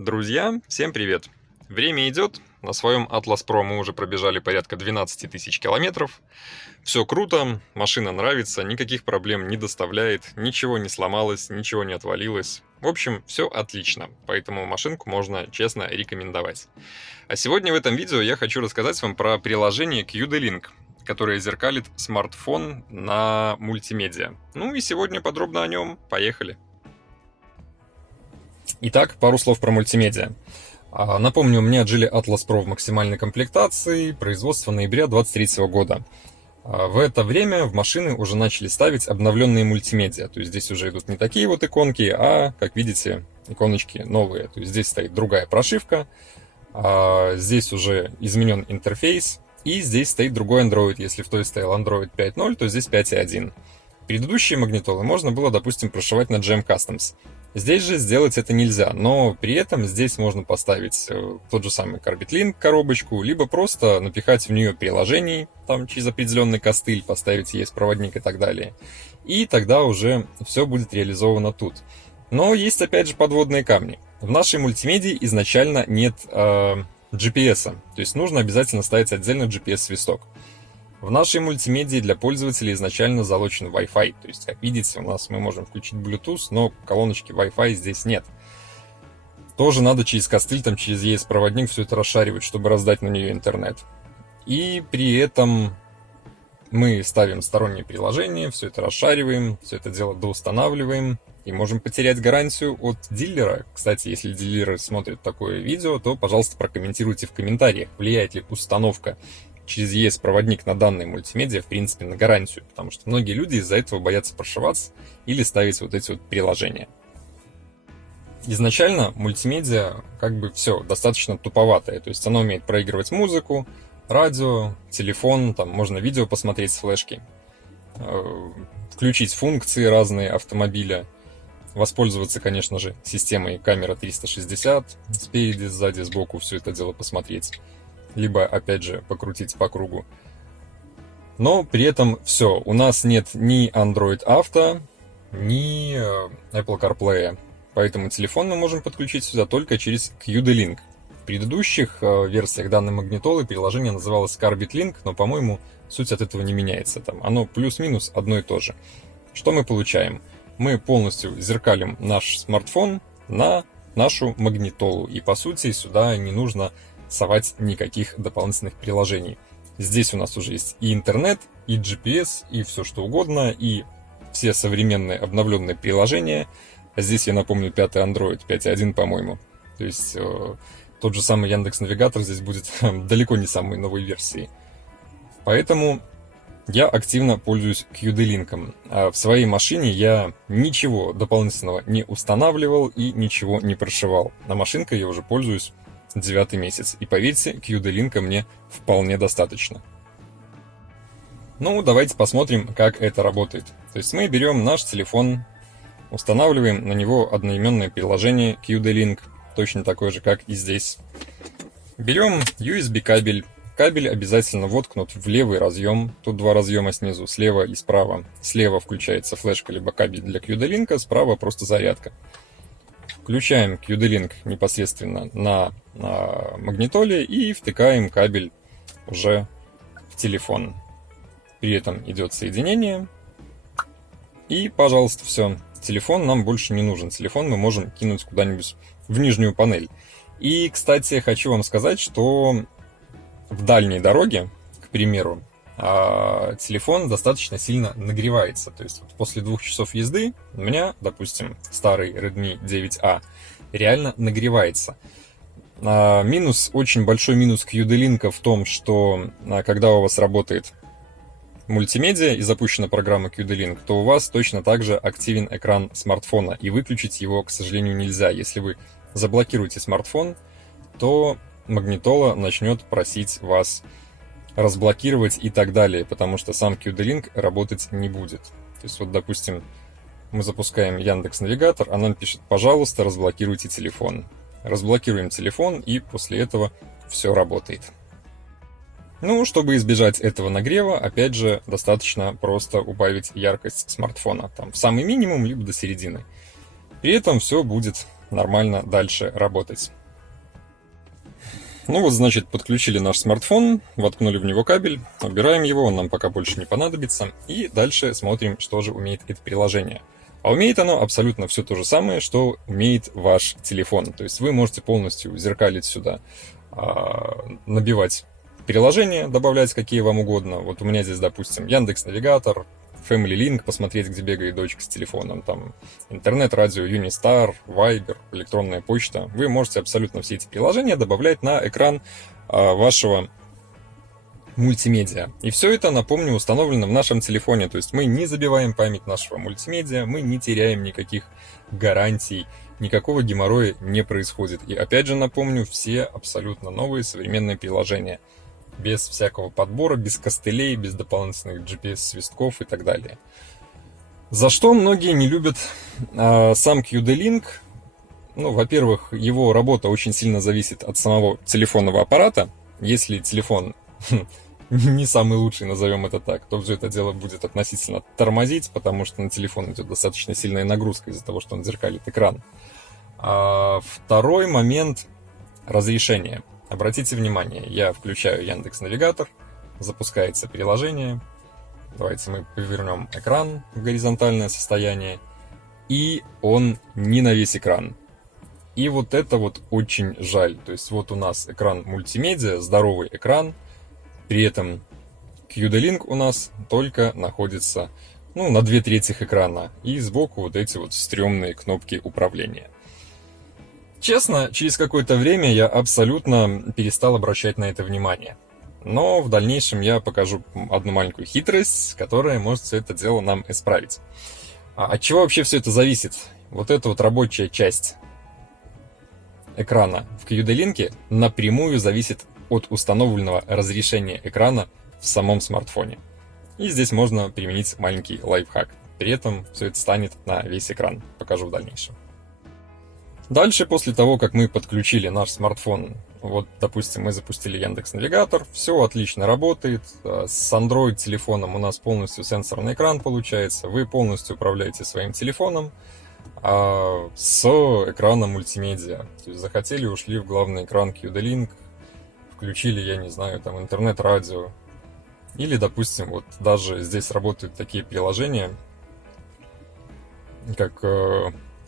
Друзья, всем привет! Время идет, на своем Atlas Pro мы уже пробежали порядка 12 тысяч километров. Все круто, машина нравится, никаких проблем не доставляет, ничего не сломалось, ничего не отвалилось. В общем, все отлично, поэтому машинку можно честно рекомендовать. А сегодня в этом видео я хочу рассказать вам про приложение QD-Link, которое зеркалит смартфон на мультимедиа. Ну и сегодня подробно о нем. Поехали! Итак, пару слов про мультимедиа. Напомню, у меня Geely Atlas Pro в максимальной комплектации, производство ноября 2023 года. В это время в машины уже начали ставить обновленные мультимедиа. То есть здесь уже идут не такие вот иконки, а, как видите, иконочки новые. То есть здесь стоит другая прошивка, здесь уже изменен интерфейс, и здесь стоит другой Android. Если в той стоял Android 5.0, то здесь 5.1. Предыдущие магнитолы можно было, допустим, прошивать на GM Customs. Здесь же сделать это нельзя, но при этом здесь можно поставить тот же самый Carbit Link коробочку, либо просто напихать в нее приложений, там через определенный костыль, поставить ES-проводник и так далее. И тогда уже все будет реализовано тут. Но есть опять же подводные камни. В нашей мультимедии изначально нет GPS, то есть нужно обязательно ставить отдельно GPS-свисток. В нашей мультимедии для пользователей изначально залочен Wi-Fi, то есть, как видите, у нас мы можем включить Bluetooth, но колоночки Wi-Fi здесь нет. Тоже надо через костыль, там через ES-проводник все это расшаривать, чтобы раздать на нее интернет. И при этом мы ставим сторонние приложения, все это расшариваем, все это дело доустанавливаем и можем потерять гарантию от дилера. Кстати, если дилеры смотрят такое видео, то, пожалуйста, прокомментируйте в комментариях, влияет ли установка через ES-проводник на данной мультимедиа, в принципе, на гарантию, потому что многие люди из-за этого боятся прошиваться или ставить вот эти вот приложения. Изначально мультимедиа как бы все достаточно туповатое, то есть оно умеет проигрывать музыку, радио, телефон, там можно видео посмотреть с флешки, включить функции разные автомобиля, воспользоваться, конечно же, системой камера 360, спереди, сзади, сбоку все это дело посмотреть. Либо, опять же, покрутить по кругу. Но при этом все. У нас нет ни Android Auto, ни Apple CarPlay. Поэтому телефон мы можем подключить сюда только через QD-Link. В предыдущих версиях данной магнитолы приложение называлось Carbit Link, но, по-моему, суть от этого не меняется. Там оно плюс-минус одно и то же. Что мы получаем? Мы полностью зеркалим наш смартфон на нашу магнитолу. И, по сути, сюда не нужно совать никаких дополнительных приложений. Здесь у нас уже есть и интернет, и GPS, и все что угодно, и все современные обновленные приложения. А здесь, я напомню, 5-й Android, 5.1, по-моему. То есть тот же самый Яндекс.Навигатор здесь будет далеко не самой новой версией. Поэтому я активно пользуюсь QD-Link. А в своей машине я ничего дополнительного не устанавливал и ничего не прошивал. На машинкой я уже пользуюсь 9-й месяц. И поверьте, QD-Link мне вполне достаточно. Ну, давайте посмотрим, как это работает. То есть мы берем наш телефон, устанавливаем на него одноименное приложение QD-Link, точно такое же, как и здесь. Берем USB кабель. Кабель обязательно воткнут в левый разъем. Тут два разъема снизу, слева и справа. Слева включается флешка либо кабель для QD-Link, справа просто зарядка. Включаем QD-Link непосредственно на магнитоле и втыкаем кабель уже в телефон. При этом идет соединение. И, пожалуйста, все. Телефон нам больше не нужен. Телефон мы можем кинуть куда-нибудь в нижнюю панель. И, кстати, хочу вам сказать, что в дальней дороге, к примеру, телефон достаточно сильно нагревается. То есть после 2 часов езды у меня, допустим, старый Redmi 9A реально нагревается. Очень большой минус QD-Link в том, что когда у вас работает мультимедиа и запущена программа QD-Link, то у вас точно так же активен экран смартфона, и выключить его, к сожалению, нельзя. Если вы заблокируете смартфон, то магнитола начнет просить вас разблокировать и так далее, потому что сам QD-Link работать не будет. То есть вот, допустим, мы запускаем Яндекс.Навигатор, а нам пишет: пожалуйста, разблокируйте телефон. Разблокируем телефон, и после этого все работает. Ну, чтобы избежать этого нагрева, опять же, достаточно просто убавить яркость смартфона. Там в самый минимум, либо до середины. При этом все будет нормально дальше работать. Ну вот, значит, подключили наш смартфон, воткнули в него кабель, убираем его, он нам пока больше не понадобится, и дальше смотрим, что же умеет это приложение. А умеет оно абсолютно все то же самое, что умеет ваш телефон. То есть вы можете полностью зеркалить сюда, набивать приложения, добавлять какие вам угодно. Вот у меня здесь, допустим, Яндекс.Навигатор, Family Link, посмотреть, где бегает дочка с телефоном, там интернет, радио, Юнистар, Вайбер, электронная почта. Вы можете абсолютно все эти приложения добавлять на экран вашего мультимедиа. И все это, напомню, установлено в нашем телефоне. То есть мы не забиваем память нашего мультимедиа, мы не теряем никаких гарантий, никакого геморроя не происходит. И опять же напомню, все абсолютно новые современные приложения. Без всякого подбора, без костылей, без дополнительных GPS-свистков и так далее. За что многие не любят сам QD-Link? Ну, во-первых, его работа очень сильно зависит от самого телефонного аппарата. Если телефон не самый лучший, назовем это так, то все это дело будет относительно тормозить, потому что на телефон идет достаточно сильная нагрузка из-за того, что он зеркалит экран. Второй момент — разрешение. Обратите внимание, я включаю Яндекс.Навигатор, запускается приложение. Давайте мы повернем экран в горизонтальное состояние, и он не на весь экран. И вот это вот очень жаль. То есть вот у нас экран мультимедиа, здоровый экран, при этом QD-Link у нас только находится на 2/3 экрана, и сбоку вот эти вот стрёмные кнопки управления. Честно, через какое-то время я абсолютно перестал обращать на это внимание. Но в дальнейшем я покажу одну маленькую хитрость, которая может все это дело нам исправить. От чего вообще все это зависит? Вот эта вот рабочая часть экрана в QD-Link напрямую зависит от установленного разрешения экрана в самом смартфоне. И здесь можно применить маленький лайфхак. При этом все это станет на весь экран. Покажу в дальнейшем. Дальше, после того, как мы подключили наш смартфон, вот, допустим, мы запустили Яндекс.Навигатор, все отлично работает, с Android телефоном у нас полностью сенсорный экран получается, вы полностью управляете своим телефоном с экраном мультимедиа. То есть захотели, ушли в главный экран QD-Link, включили, я не знаю, там интернет-радио. Или, допустим, вот даже здесь работают такие приложения, как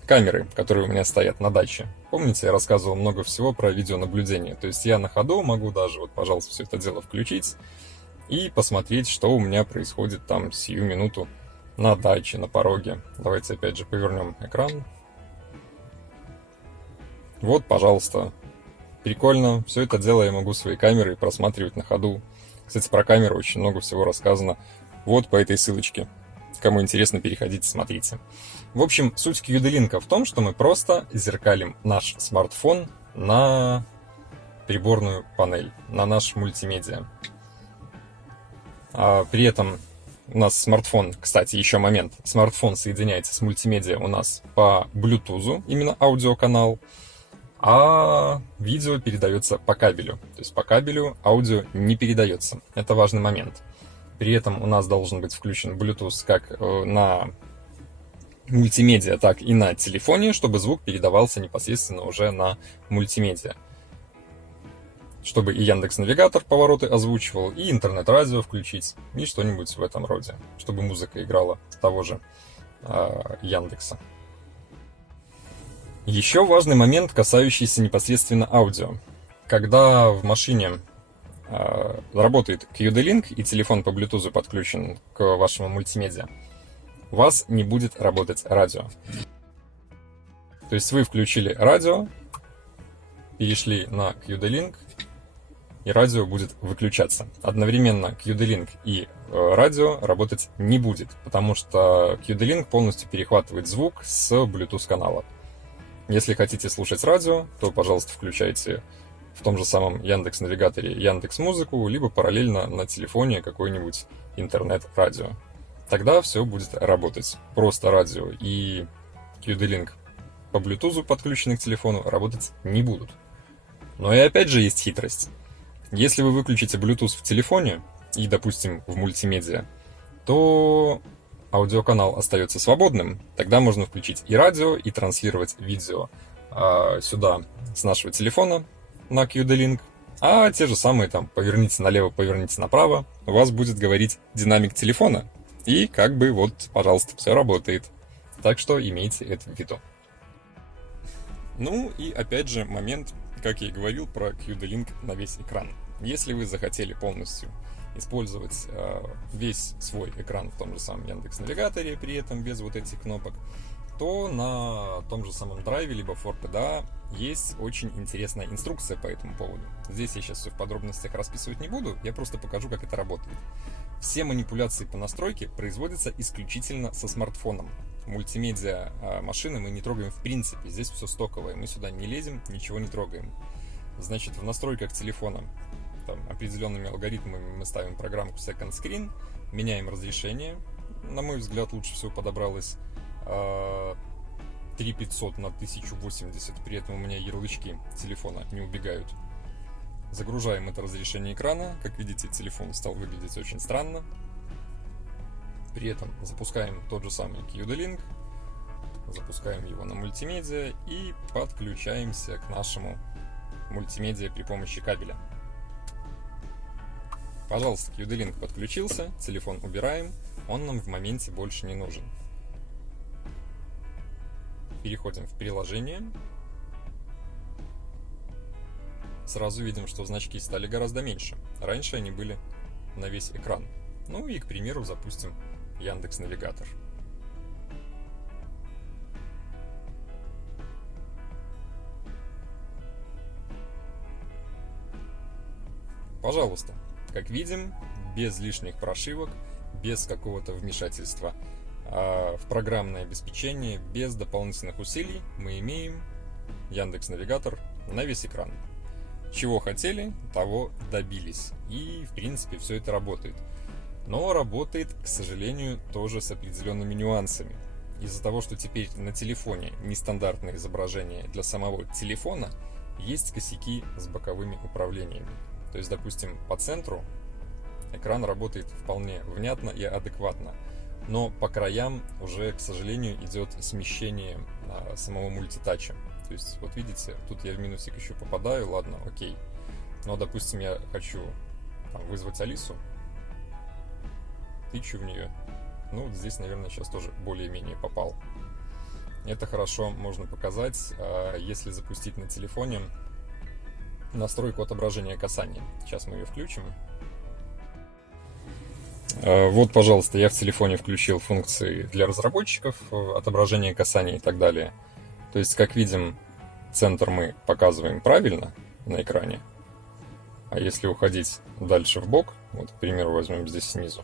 камеры, которые у меня стоят на даче. Помните, я рассказывал много всего про видеонаблюдение. То есть я на ходу могу даже, вот, пожалуйста, все это дело включить и посмотреть, что у меня происходит там сию минуту на даче, на пороге. Давайте опять же повернем экран. Вот, пожалуйста. Прикольно. Все это дело я могу своей камерой просматривать на ходу. Кстати, про камеру очень много всего рассказано вот по этой ссылочке. Кому интересно, переходите, смотрите. В общем, суть QD-Link в том, что мы просто зеркалим наш смартфон на приборную панель, на наш мультимедиа. При этом у нас смартфон, кстати, еще момент, смартфон соединяется с мультимедиа у нас по Bluetooth, именно аудиоканал, а видео передается по кабелю. То есть по кабелю аудио не передается. Это важный момент. При этом у нас должен быть включен Bluetooth как на мультимедиа, так и на телефоне, чтобы звук передавался непосредственно уже на мультимедиа. Чтобы и Яндекс.Навигатор повороты озвучивал, и интернет-радио включить, и что-нибудь в этом роде. Чтобы музыка играла с того же Яндекса. Еще важный момент, касающийся непосредственно аудио. Когда в машине работает QD-Link и телефон по Bluetooth подключен к вашему мультимедиа, у вас не будет работать радио. То есть вы включили радио, перешли на QD-Link, и радио будет выключаться. Одновременно QD-Link и радио работать не будет, потому что QD-Link полностью перехватывает звук с Bluetooth канала. Если хотите слушать радио, то, пожалуйста, включайте в том же самом Яндекс.Навигаторе Яндекс.Музыку, либо параллельно на телефоне какой-нибудь интернет-радио. Тогда все будет работать. Просто радио и QD-Link по Bluetooth, подключенный к телефону, работать не будут. Но и опять же есть хитрость. Если вы выключите Bluetooth в телефоне и, допустим, в мультимедиа, то аудиоканал остается свободным. Тогда можно включить и радио, и транслировать видео сюда с нашего телефона на QD-Link, а те же самые там поверните налево, поверните направо, у вас будет говорить динамик телефона. И как бы вот, пожалуйста, все работает. Так что имейте это в виду. Ну и опять же момент, как я и говорил, про QD-Link на весь экран. Если вы захотели полностью использовать весь свой экран в том же самом Яндекс.Навигаторе, при этом без вот этих кнопок, то на том же самом драйве, либо ForPDA, есть очень интересная инструкция по этому поводу. Здесь я сейчас все в подробностях расписывать не буду, я просто покажу, как это работает. Все манипуляции по настройке производятся исключительно со смартфоном. Мультимедиа машины мы не трогаем в принципе, здесь все стоковое, мы сюда не лезем, ничего не трогаем. Значит, в настройках телефона там, определенными алгоритмами мы ставим программку Second Screen, меняем разрешение, на мой взгляд лучше всего подобралось 3500 на 1080, при этом у меня ярлычки телефона не убегают. Загружаем это разрешение экрана, как видите, телефон стал выглядеть очень странно. При этом запускаем тот же самый QD-Link, запускаем его на мультимедиа и подключаемся к нашему мультимедиа при помощи кабеля. Пожалуйста, QD-Link подключился, телефон убираем, он нам в моменте больше не нужен. Переходим в приложение. Сразу видим, что значки стали гораздо меньше. Раньше они были на весь экран. Ну и, к примеру, запустим Яндекс.Навигатор. Пожалуйста, как видим, без лишних прошивок, без какого-то вмешательства в программное обеспечение, без дополнительных усилий мы имеем Яндекс.Навигатор на весь экран. Чего хотели, того добились. И, в принципе, все это работает. Но работает, к сожалению, тоже с определенными нюансами. Из-за того, что теперь на телефоне нестандартное изображение для самого телефона, есть косяки с боковыми управлениями. То есть, допустим, по центру экран работает вполне внятно и адекватно. Но по краям уже, к сожалению, идет смещение самого мультитача. То есть, вот видите, тут я в минусик еще попадаю, ладно, окей. Но, допустим, я хочу вызвать Алису, тычу в нее. Ну, вот здесь, наверное, сейчас тоже более-менее попал. Это хорошо можно показать, если запустить на телефоне настройку отображения касания. Сейчас мы ее включим. Вот, пожалуйста, я в телефоне включил функции для разработчиков, отображение касания и так далее. То есть, как видим, центр мы показываем правильно на экране. А если уходить дальше в бок, вот, к примеру, возьмем здесь снизу,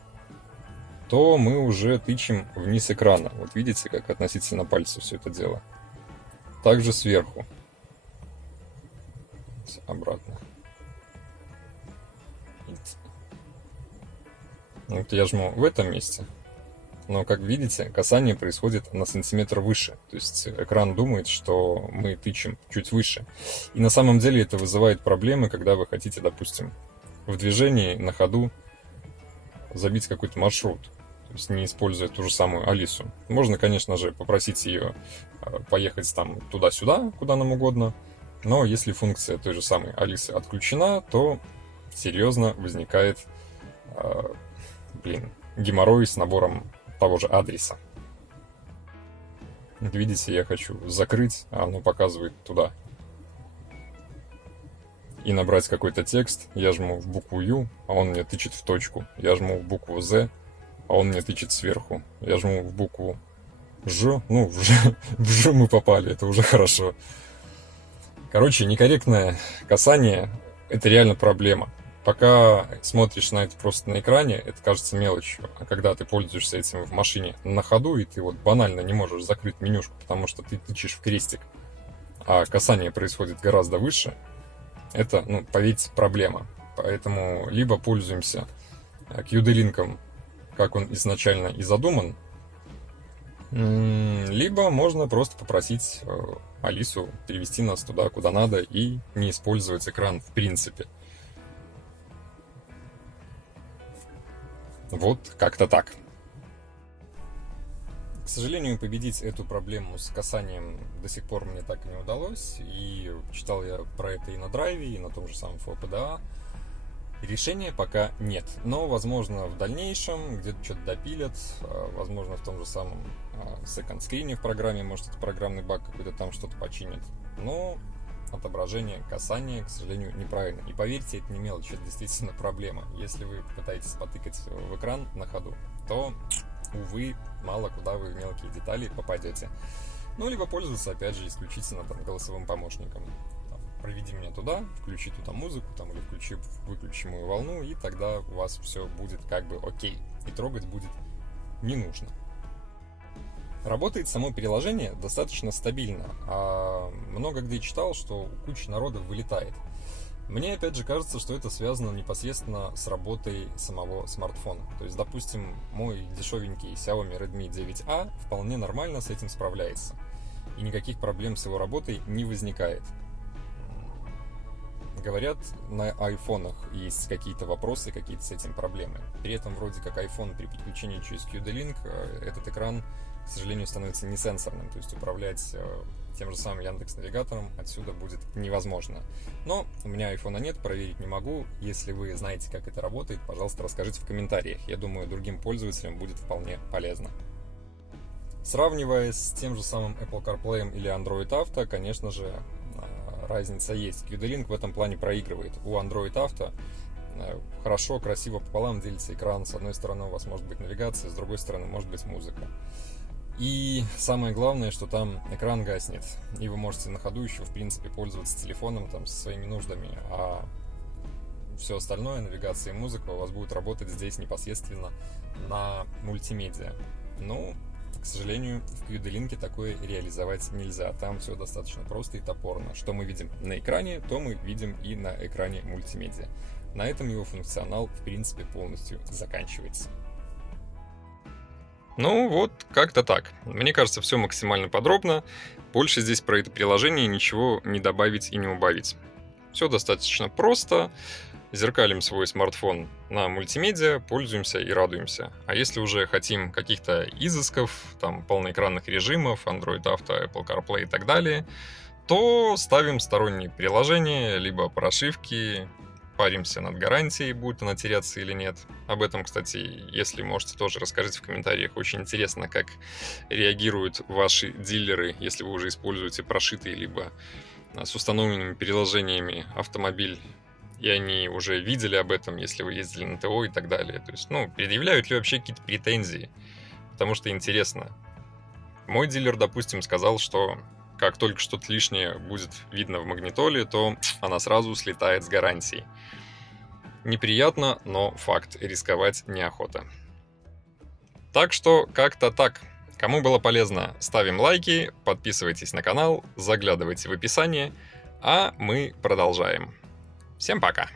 то мы уже тычем вниз экрана. Вот видите, как относительно пальца все это дело. Также сверху. Обратно. Вот я жму в этом месте, но, как видите, касание происходит на сантиметр выше. То есть экран думает, что мы тычем чуть выше. И на самом деле это вызывает проблемы, когда вы хотите, допустим, в движении, на ходу забить какой-то маршрут. То есть не используя ту же самую Алису. Можно, конечно же, попросить ее поехать там туда-сюда, куда нам угодно. Но если функция той же самой Алисы отключена, то серьезно возникает геморрой с набором того же адреса. Вот видите, я хочу закрыть, а оно показывает туда. И набрать какой-то текст, я жму в букву Ю, а он мне тычет в точку. Я жму в букву З, а он мне тычет сверху. Я жму в букву Ж, ну, в Ж мы попали, это уже хорошо. Короче, некорректное касание — это реально проблема. Пока смотришь на это просто на экране, это кажется мелочью. А когда ты пользуешься этим в машине на ходу, и ты вот банально не можешь закрыть менюшку, потому что ты тычешь в крестик, а касание происходит гораздо выше, это, ну, поверьте, проблема. Поэтому либо пользуемся QD-линком, как он изначально и задуман, либо можно просто попросить Алису перевести нас туда, куда надо, и не использовать экран в принципе. Вот как-то так. К сожалению, победить эту проблему с касанием до сих пор мне так и не удалось. И читал я про это и на драйве, и на том же самом FOPDA. Решения пока нет. Но, возможно, в дальнейшем где-то что-то допилят. Возможно, в том же самом second screen в программе, может, это программный баг какой-то там что-то починит. Но отображение касания, к сожалению, неправильно. И поверьте, это не мелочь, это действительно проблема. Если вы пытаетесь потыкать в экран на ходу, то, увы, мало куда вы в мелкие детали попадете. Ну, либо пользоваться, опять же, исключительно там голосовым помощником. Проведи меня туда, включи туда музыку, там, или выключи мою волну, и тогда у вас все будет как бы окей. И трогать будет не нужно. Работает само приложение достаточно стабильно, а много где читал, что куча народа вылетает. Мне, опять же, кажется, что это связано непосредственно с работой самого смартфона. То есть, допустим, мой дешевенький Xiaomi Redmi 9A вполне нормально с этим справляется. И никаких проблем с его работой не возникает. Говорят, на айфонах есть какие-то вопросы, какие-то с этим проблемы. При этом, вроде как iPhone при подключении через QD-Link, этот экран, к сожалению, становится не сенсорным. То есть управлять тем же самым Яндекс.Навигатором отсюда будет невозможно. Но у меня айфона нет, проверить не могу. Если вы знаете, как это работает, пожалуйста, расскажите в комментариях. Я думаю, другим пользователям будет вполне полезно. Сравнивая с тем же самым Apple CarPlay или Android Auto, конечно же, разница есть. QD-Link в этом плане проигрывает. У Android Auto хорошо, красиво пополам делится экран. С одной стороны у вас может быть навигация, с другой стороны может быть музыка. И самое главное, что там экран гаснет, и вы можете на ходу еще, в принципе, пользоваться телефоном там, со своими нуждами, а все остальное, навигация и музыка, у вас будет работать здесь непосредственно на мультимедиа. Ну, к сожалению, в QD-Link такое реализовать нельзя. Там все достаточно просто и топорно. Что мы видим на экране, то мы видим и на экране мультимедиа. На этом его функционал, в принципе, полностью заканчивается. Ну вот, как-то так. Мне кажется, все максимально подробно. Больше здесь про это приложение ничего не добавить и не убавить. Все достаточно просто. Зеркалим свой смартфон на мультимедиа, пользуемся и радуемся. А если уже хотим каких-то изысков, там полноэкранных режимов, Android Auto, Apple CarPlay и так далее, то ставим сторонние приложения, либо прошивки, паримся над гарантией, будет она теряться или нет. Об этом, кстати, если можете, тоже расскажите в комментариях. Очень интересно, как реагируют ваши дилеры, если вы уже используете прошитый либо с установленными приложениями автомобиль, и они уже видели об этом, если вы ездили на ТО и так далее. То есть, предъявляют ли вообще какие-то претензии? Потому что интересно. Мой дилер, допустим, сказал, что как только что-то лишнее будет видно в магнитоле, то она сразу слетает с гарантией. Неприятно, но факт. Рисковать неохота. Так что как-то так. Кому было полезно, ставим лайки, подписывайтесь на канал, заглядывайте в описание, а мы продолжаем. Всем пока!